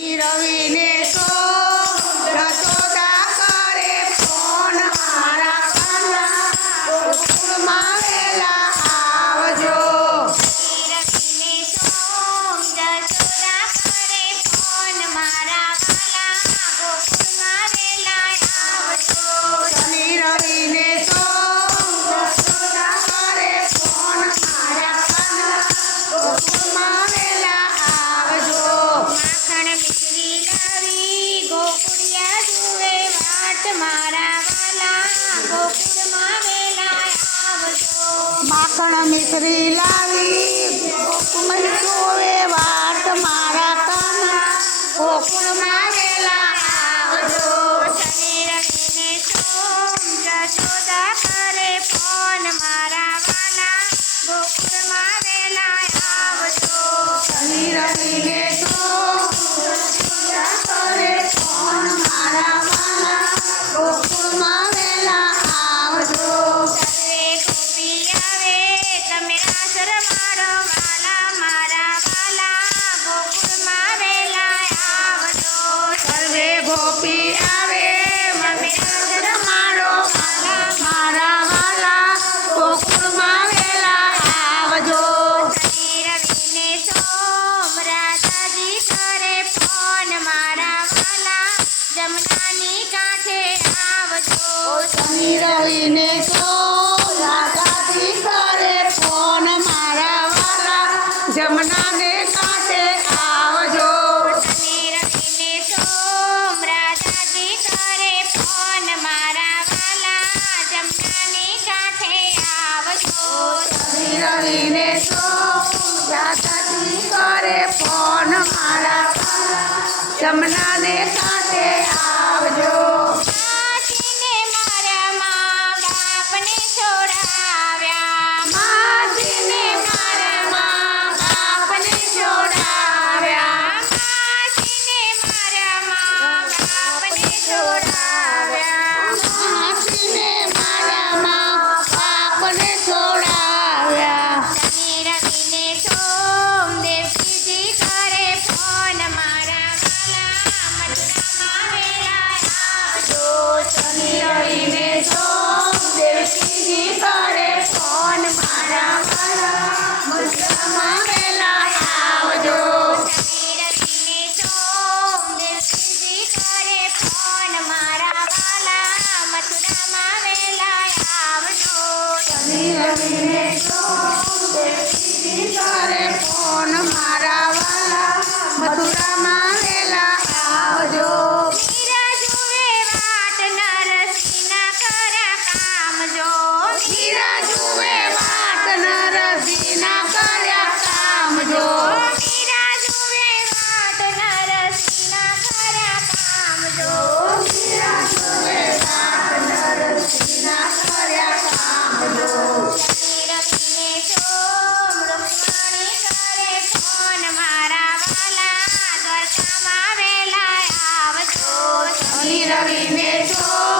Quiero લાવી ગોકુળિયા જુએ વાટ મારા વાલા ગોકુળમાં વેલા આવજો. માખણ મિશ્રી લાવી જમનાની આવજો. તમે રહીને તો રાધાજી કરે ફોન મારા વાલા. જમનાને કાંઠે આવજો. તમે રહીને તો રાધાજી કરે ફોન મારા વાલા. જમનાની આવજો. તમે રહીને તો રાધાજી કરે ફોન જમનાને કાંઠે ફોન મારા વાળા મથુરામાં Nicole.